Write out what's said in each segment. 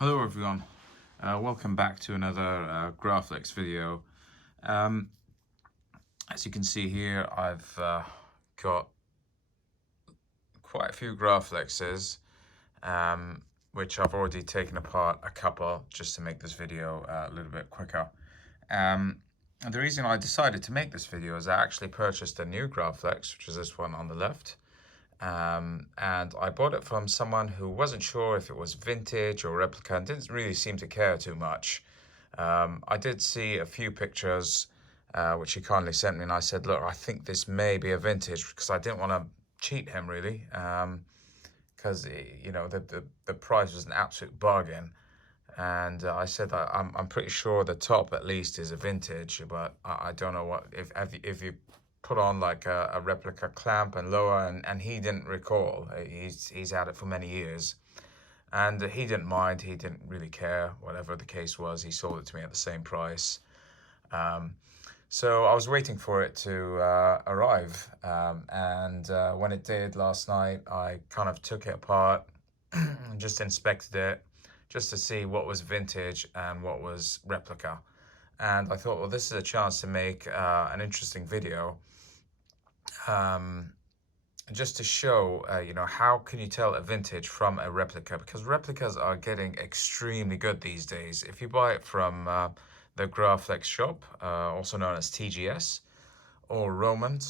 Hello everyone, welcome back to another Graflex video. Um, as you can see here, I've got quite a few Graflexes, which I've already taken apart a couple just to make this video a little bit quicker. And the reason I decided to make this video is I actually purchased a new Graflex, which is this one on the left. And I bought it from someone who wasn't sure if it was vintage or replica and didn't really seem to care too much. I did see a few pictures which he kindly sent me, and I said, look, I think this may be a vintage, because I didn't want to cheat him really, because you know the price was an absolute bargain. And I said I'm pretty sure the top at least is a vintage, but I don't know what if you put on like a replica clamp and lower, and he didn't recall. He's had it for many years, and he didn't mind. He didn't really care. Whatever the case was, he sold it to me at the same price. So I was waiting for it to arrive, and when it did last night, I kind of took it apart and just inspected it, just to see what was vintage and what was replica. And I thought, well, this is a chance to make an interesting video, just to show, how can you tell a vintage from a replica? Because replicas are getting extremely good these days. If you buy it from the Graflex shop, also known as TGS, or Roman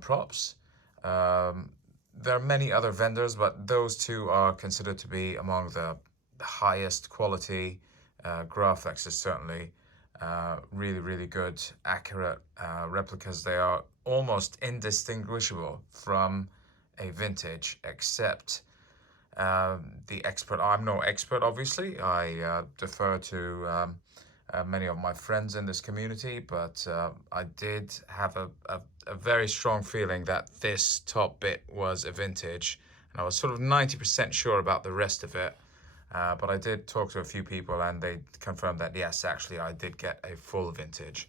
Props. There are many other vendors, but those two are considered to be among the highest quality. Graflex is certainly really, really good, accurate replicas. They are almost indistinguishable from a vintage, except the expert. I'm no expert, obviously. I defer to many of my friends in this community, but I did have a very strong feeling that this top bit was a vintage, and I was sort of 90% sure about the rest of it. But I did talk to a few people, and they confirmed that yes, actually, I did get a full vintage.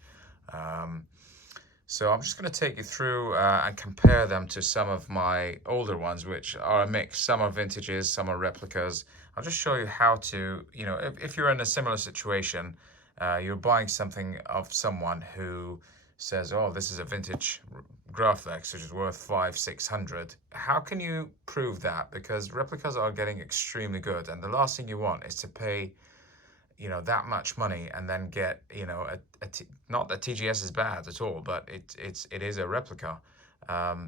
So I'm just going to take you through and compare them to some of my older ones, which are a mix. Some are vintages, some are replicas. I'll just show you how to, if you're in a similar situation, you're buying something of someone who says, oh, this is a vintage Graflex, which is worth 500-600. How can you prove that? Because replicas are getting extremely good, and the last thing you want is to pay that much money and then get not that TGS is bad at all, but it is a replica.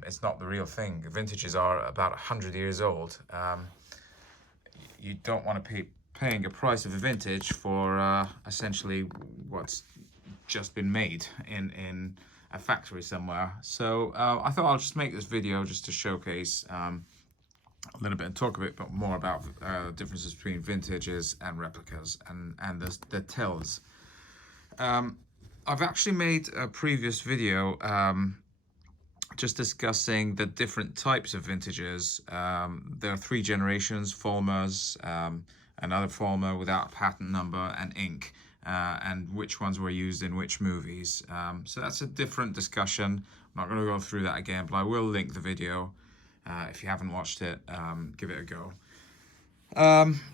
It's not the real thing. Vintages are about 100 years old. You don't want to paying a price of a vintage for essentially what's just been made in a factory somewhere. So I thought I'll just make this video just to showcase a little bit and talk a bit more about differences between vintages and replicas and the tells. I've actually made a previous video just discussing the different types of vintages. There are 3 generations: Fulmers, another Fulmer without patent number, and ink, and which ones were used in which movies. So that's a different discussion. I'm not going to go through that again, but I will link the video. If you haven't watched it, give it a go.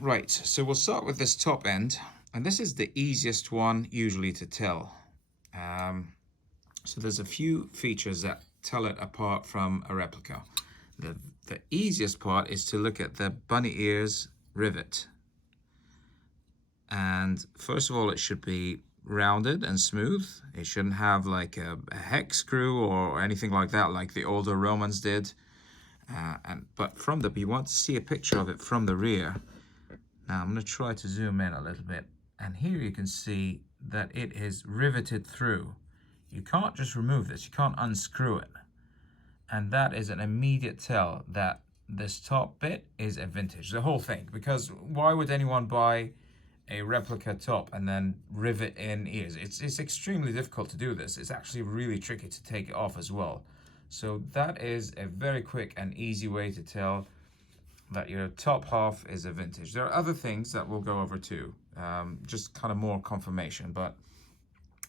Right, so we'll start with this top end, and this is the easiest one usually to tell. So there's a few features that tell it apart from a replica. The easiest part is to look at the bunny ears rivet. And first of all, it should be rounded and smooth. It shouldn't have like a hex screw or anything like that, like the older Romans did. But you want to see a picture of it from the rear. Now I'm going to try to zoom in a little bit, and here you can see that it is riveted through. You can't just remove this, you can't unscrew it. And that is an immediate tell that this top bit is a vintage, the whole thing. Because why would anyone buy a replica top and then rivet in ears? It's extremely difficult to do this. It's actually really tricky to take it off as well. So that is a very quick and easy way to tell that your top half is a vintage. There are other things that we'll go over too, just kind of more confirmation. But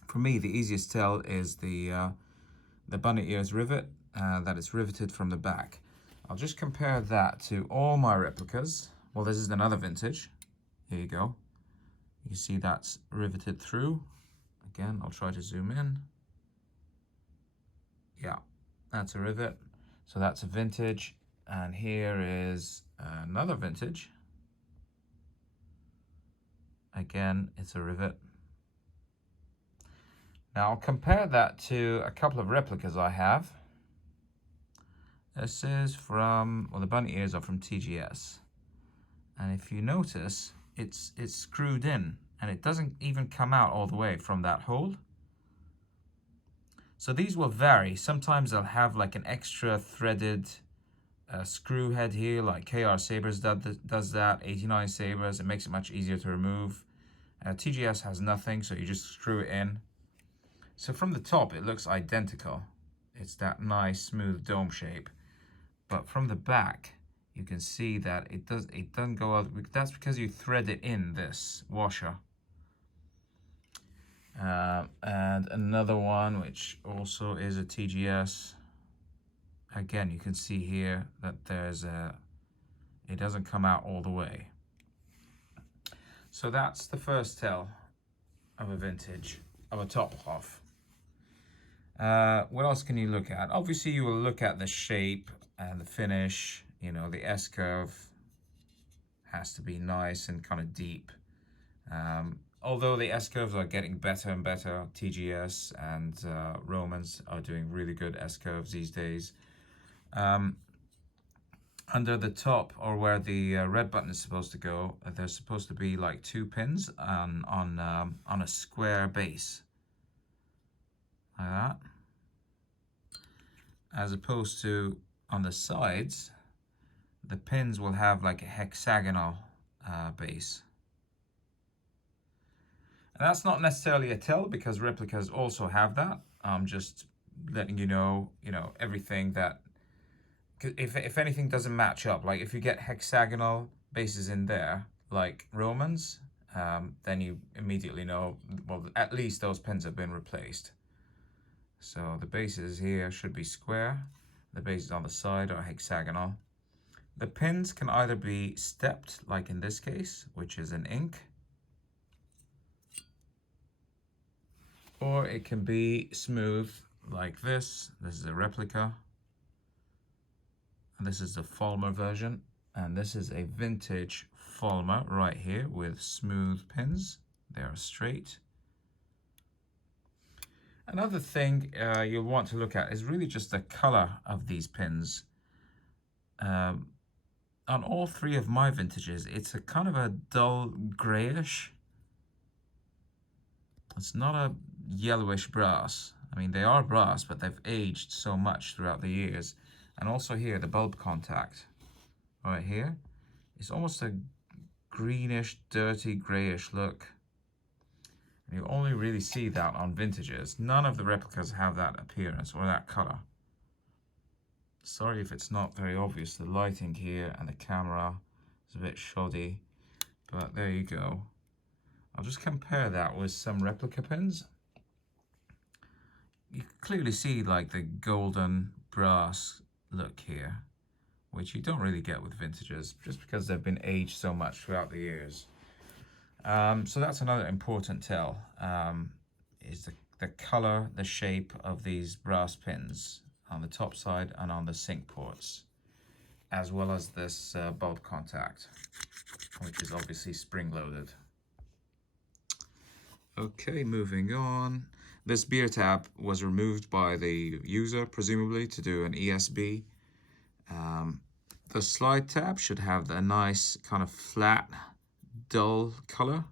for me, the easiest tell is the bunny ears rivet, that it's riveted from the back. I'll just compare that to all my replicas. Well, this is another vintage. Here you go. You can see that's riveted through. Again, I'll try to zoom in. Yeah, that's a rivet. So that's a vintage. And here is another vintage. Again, it's a rivet. Now I'll compare that to a couple of replicas I have. This is from, well, the bunny ears are from TGS. And if you notice, it's screwed in and it doesn't even come out all the way from that hole. So these will vary. Sometimes they'll have like an extra threaded screw head here, like KR Sabres does that, 89 Sabres. It makes it much easier to remove. TGS has nothing, so you just screw it in. So from the top, it looks identical. It's that nice smooth dome shape. But from the back, you can see that it doesn't go out. That's because you thread it in this washer. And another one, which also is a TGS. Again, you can see here that it doesn't come out all the way. So that's the first tell of a vintage, of a top half. What else can you look at? Obviously, you will look at the shape and the finish. You know, the S-curve has to be nice and kind of deep. Although the S-curves are getting better and better, TGS and Romans are doing really good S-curves these days. Under the top, or where the red button is supposed to go, there's supposed to be like 2 pins on a square base, like that. As opposed to on the sides, the pins will have like a hexagonal base. And that's not necessarily a tell, because replicas also have that. I'm just letting you know everything that, if anything doesn't match up, like if you get hexagonal bases in there, like Romans, then you immediately know, well, at least those pins have been replaced. So the bases here should be square. The bases on the side are hexagonal. The pins can either be stepped, like in this case, which is an ink, or it can be smooth, like this. This is a replica. And this is the Fulmer version. And this is a vintage Fulmer right here with smooth pins. They are straight. Another thing you'll want to look at is really just the color of these pins. On all 3 of my vintages, it's a kind of a dull grayish. It's not a yellowish brass. I mean, they are brass, but they've aged so much throughout the years. And also here, the bulb contact right here, it's almost a greenish, dirty, grayish look. And you only really see that on vintages. None of the replicas have that appearance or that color. Sorry if it's not very obvious. The lighting here and the camera is a bit shoddy, but there you go. I'll just compare that with some replica pins. You can clearly see like the golden brass look here, which you don't really get with vintages, just because they've been aged so much throughout the years. So that's another important tell, is the color, the shape of these brass pins on the top side and on the sync ports, as well as this bulb contact, which is obviously spring-loaded. Okay, moving on. This beer tab was removed by the user, presumably to do an ESB. The slide tab should have a nice kind of flat, dull color,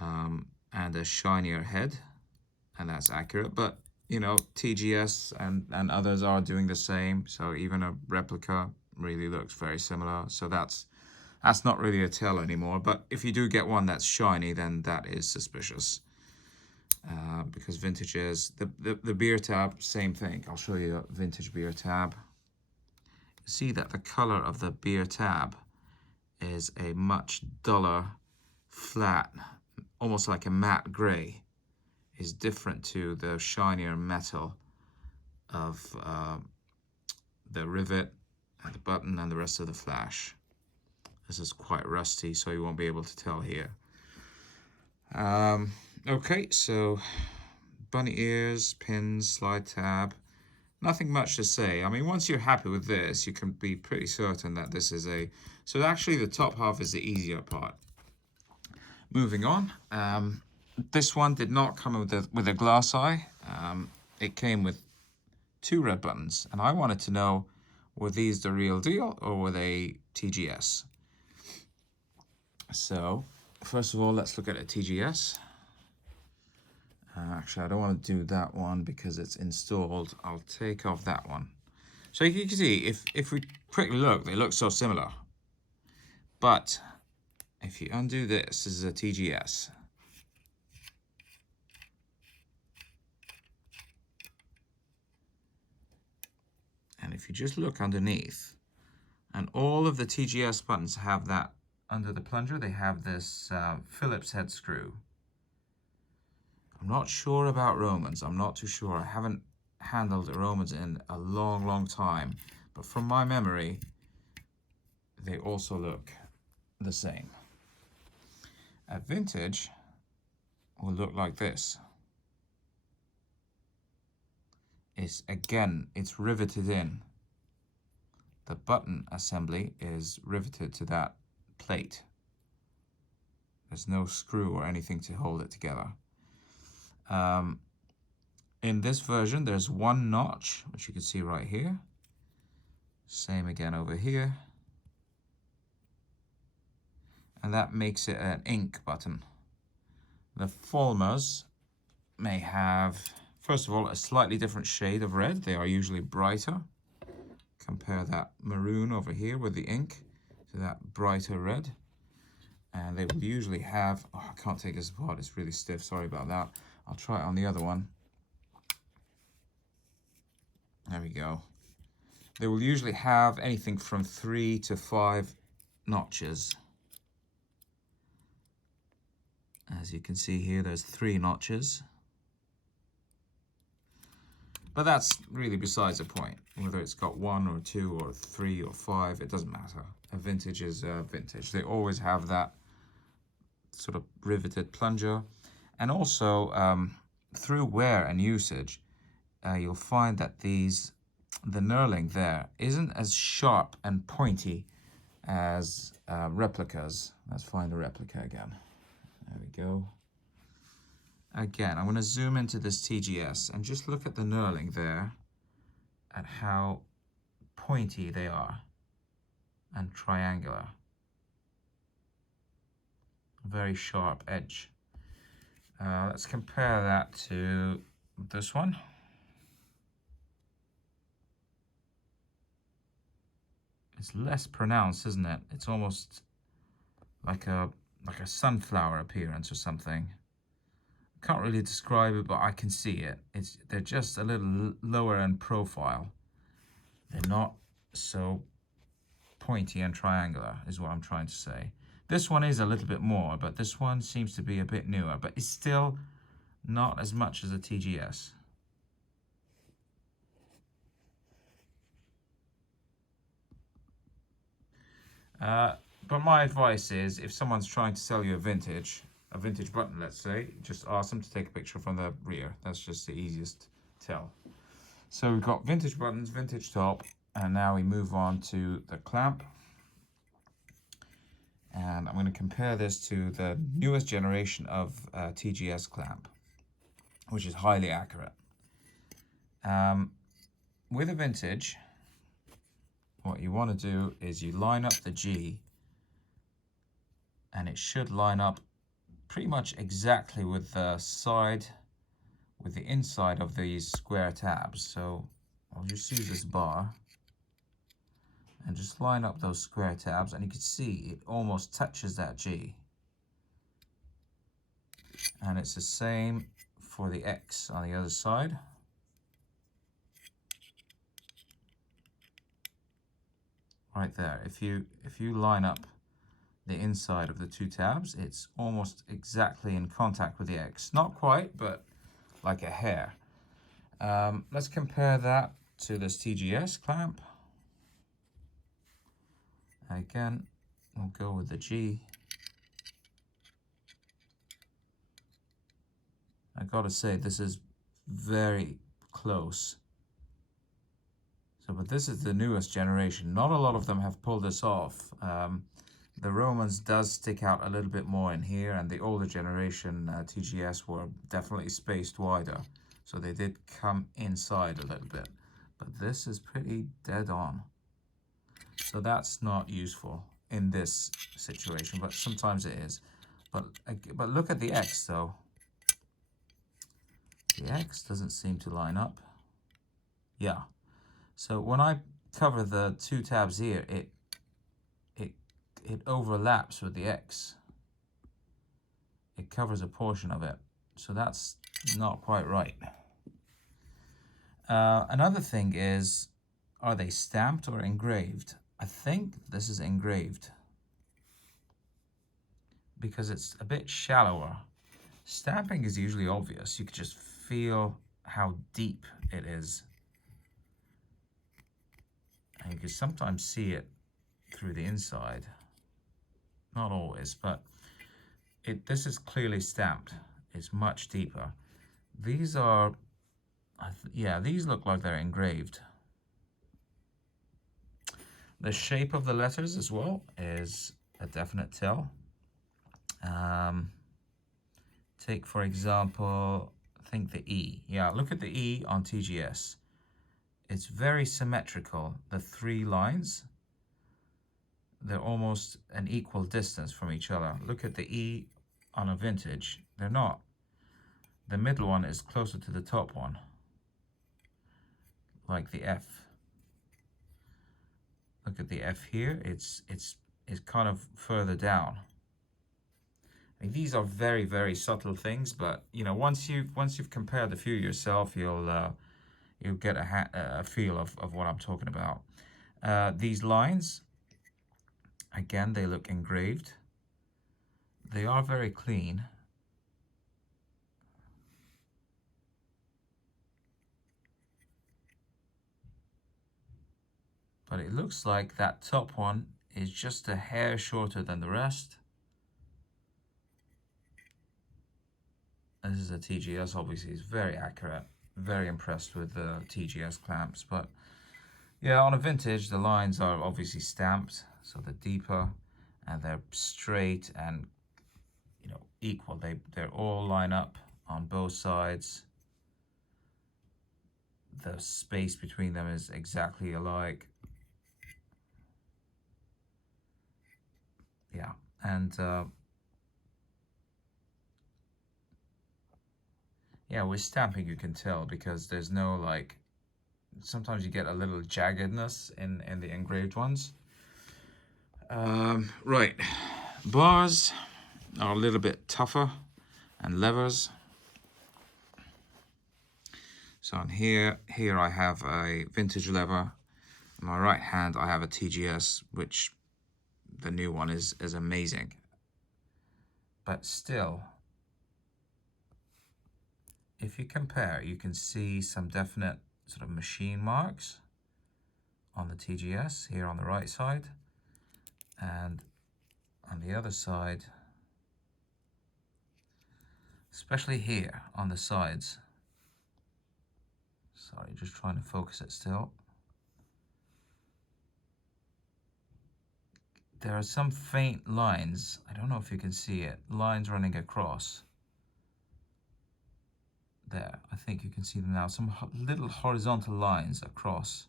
and a shinier head, and that's accurate. But you know, TGS and others are doing the same, so even a replica really looks very similar. So that's not really a tell anymore. But if you do get one that's shiny, then that is suspicious, because vintages, the beer tab, same thing. I'll show you a vintage beer tab. See that the color of the beer tab is a much duller, flat, almost like a matte gray, is different to the shinier metal of the rivet and the button and the rest of the flash. This is quite rusty, so you won't be able to tell here. Okay, so bunny ears, pins, slide tab. Nothing much to say. I mean, once you're happy with this, you can be pretty certain that this is a... So actually the top half is the easier part. Moving on, this one did not come with a glass eye. It came with 2 red buttons, and I wanted to know, were these the real deal or were they TGS? So, first of all, let's look at a TGS. Actually, I don't want to do that one because it's installed. I'll take off that one. So you can see, if we quickly look, they look so similar. But if you undo this, this is a TGS. And if you just look underneath, and all of the TGS buttons have that under the plunger, they have this Phillips head screw. I'm not sure about Romans. I'm not too sure. I haven't handled the Romans in a long, long time. But from my memory, they also look the same. A vintage will look like this. It's riveted in. The button assembly is riveted to that plate. There's no screw or anything to hold it together. In this version, there's 1 notch, which you can see right here. Same again over here. And that makes it an ink button. The Fulmers may have, first of all, a slightly different shade of red. They are usually brighter. Compare that maroon over here with the ink to that brighter red. And they will usually have, oh, I can't take this apart, it's really stiff, sorry about that. I'll try it on the other one. There we go. They will usually have anything from 3 to 5 notches. As you can see here, there's 3 notches. But that's really besides the point. Whether it's got 1 or 2 or 3 or 5, it doesn't matter. A vintage is a vintage. They always have that sort of riveted plunger. And also, through wear and usage, you'll find that the knurling there isn't as sharp and pointy as replicas. Let's find a replica again. There we go. Again, I'm going to zoom into this TGS and just look at the knurling there, at how pointy they are and triangular. Very sharp edge. Let's compare that to this one. It's less pronounced, isn't it? It's almost like a sunflower appearance or something. Can't really describe it, but I can see it. They're just a little lower in profile. They're not so pointy and triangular, is what I'm trying to say. This one is a little bit more, but this one seems to be a bit newer, but it's still not as much as a TGS. But my advice is, if someone's trying to sell you a vintage button, let's say, just ask them to take a picture from the rear. That's just the easiest tell. So we've got vintage buttons, vintage top, and now we move on to the clamp. And I'm going to compare this to the newest generation of TGS clamp, which is highly accurate. With a vintage, what you want to do is you line up the G, and it should line up pretty much exactly with the inside of these square tabs. So I'll just use this bar and just line up those square tabs, and you can see it almost touches that G. And it's the same for the X on the other side. Right there, if you line up the inside of the 2 tabs, it's almost exactly in contact with the X. Not quite, but like a hair. Let's compare that to this TGS clamp. Again, We'll go with the G. I gotta say, this is very close. So, but this is the newest generation. Not a lot of them have pulled this off. The Romans does stick out a little bit more in here, and the older generation TGS were definitely spaced wider. So they did come inside a little bit. But this is pretty dead on. So that's not useful in this situation, but sometimes it is. But look at the X though. The X doesn't seem to line up. Yeah. So when I cover the two tabs here, it overlaps with the X. It covers a portion of it. So that's not quite right. Another thing is, are they stamped or engraved? I think this is engraved because it's a bit shallower. Stamping is usually obvious. You can just feel how deep it is. And you can sometimes see it through the inside. Not always, but this is clearly stamped. It's much deeper. These are, yeah, these look like they're engraved. The shape of the letters as well is a definite tell. Take, for example, I think the E. Yeah, look at the E on TGS. It's very symmetrical. The three lines, they're almost an equal distance from each other. Look at the E on a vintage. They're not. The middle one is closer to the top one, like the F. Look at the F here. It's kind of further down. I mean, these are very, very subtle things, but you know, once you've compared a few yourself, you'll get a feel of what I'm talking about. These lines, again, they look engraved. They are very clean. But it looks like that top one is just a hair shorter than the rest. This is a TGS, obviously. It's very accurate. Very impressed with the TGS clamps. But yeah, on a vintage, the lines are obviously stamped, so they're deeper and they're straight and, you know, equal. They're all line up on both sides. The space between them is exactly alike. Yeah, and yeah, with stamping you can tell because there's no, like, sometimes you get a little jaggedness in the engraved ones. Right, bars are a little bit tougher, and levers. So on here I have a vintage lever. On my right hand I have a TGS, which the new one is amazing. But still, if you compare, you can see some definite sort of machine marks on the TGS here on the right side, and on the other side, especially here on the sides. Sorry, just trying to focus it still. There are some faint lines, I don't know if you can see it, lines running across. There, I think you can see them now, some little horizontal lines across.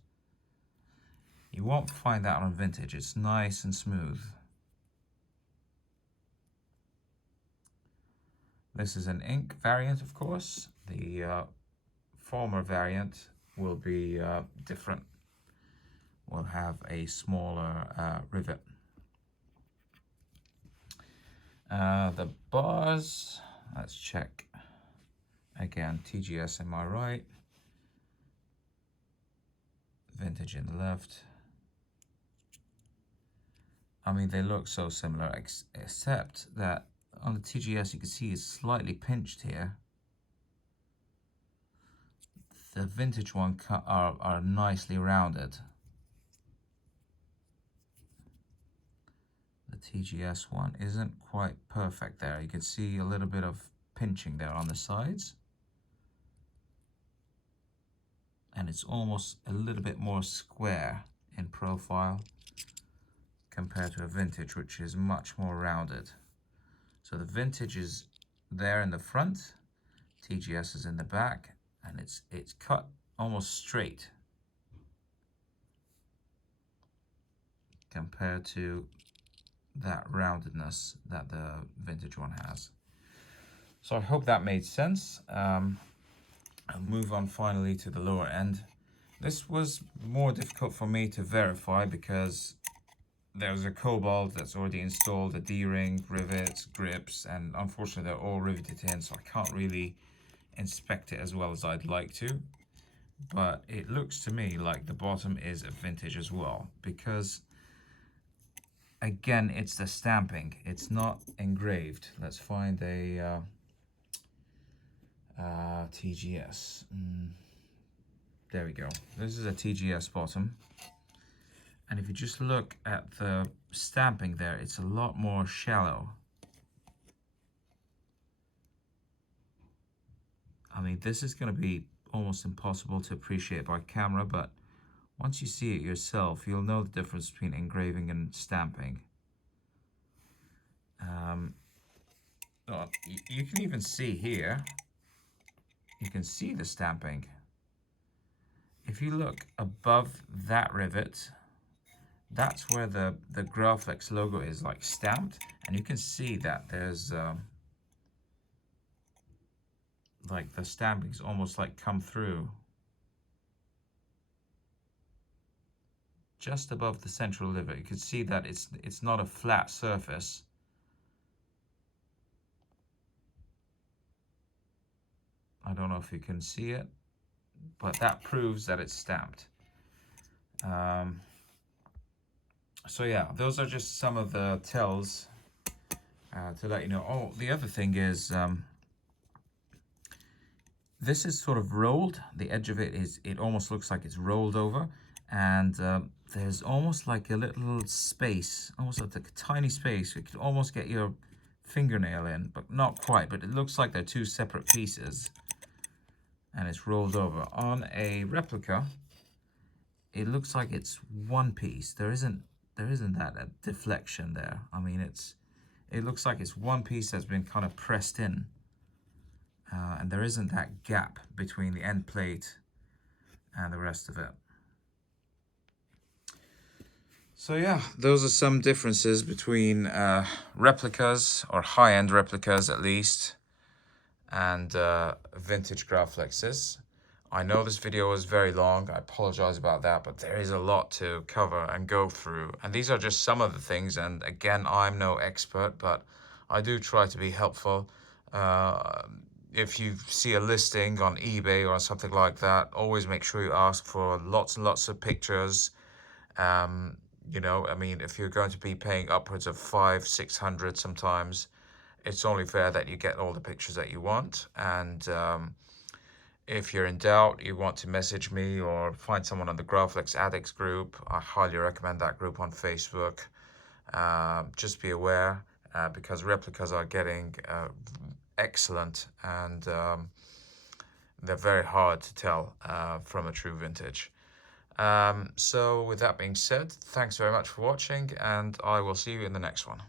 You won't find that on vintage, it's nice and smooth. This is an ink variant, of course. The former variant will be different. We'll have a smaller rivet. The bars, let's check. Again, TGS in my right, vintage in the left. I mean, they look so similar, except that on the TGS you can see it's slightly pinched here. The vintage one are nicely rounded. The TGS one isn't quite perfect there. You can see a little bit of pinching there on the sides. And it's almost a little bit more square in profile compared to a vintage, which is much more rounded. So the vintage is there in the front, TGS is in the back, and it's cut almost straight compared to that roundedness that the vintage one has. So I hope that made sense. I'll move on finally to the lower end. This was more difficult for me to verify because there's a cobalt that's already installed, a D-ring, rivets, grips, and unfortunately they're all riveted in, so I can't really inspect it as well as I'd like to. But it looks to me like the bottom is a vintage as well, because again, it's the stamping, it's not engraved. Let's find a TGS. There we go. This is a TGS bottom. And if you just look at the stamping there, it's a lot more shallow. I mean, this is going to be almost impossible to appreciate by camera, but once you see it yourself, you'll know the difference between engraving and stamping. You can even see here, you can see the stamping. If you look above that rivet, that's where the Graflex logo is like stamped, and you can see that there's like the stamping's almost like come through just above the central rivet. You can see that it's not a flat surface. I don't know if you can see it, but that proves that it's stamped. So yeah, those are just some of the tells to let you know. Oh, the other thing is, this is sort of rolled. The edge of it almost looks like it's rolled over, and there's almost like a little space, almost like a tiny space. You could almost get your fingernail in, but not quite. But it looks like they're two separate pieces, and it's rolled over. On a replica, it looks like it's one piece. There isn't that a deflection there. I mean, it looks like it's one piece that's been kind of pressed in, and there isn't that gap between the end plate and the rest of it. So yeah, those are some differences between replicas, or high-end replicas at least, and vintage Graflexes. I know this video was very long, I apologize about that, but there is a lot to cover and go through. And these are just some of the things, and again, I'm no expert, but I do try to be helpful. If you see a listing on eBay or something like that, always make sure you ask for lots and lots of pictures. You know, I mean, if you're going to be paying upwards of $500-600 sometimes, it's only fair that you get all the pictures that you want. And if you're in doubt, you want to message me or find someone on the Graflex Addicts group, I highly recommend that group on Facebook. Just be aware, because replicas are getting excellent, and they're very hard to tell from a true vintage. So with that being said, thanks very much for watching, and I will see you in the next one.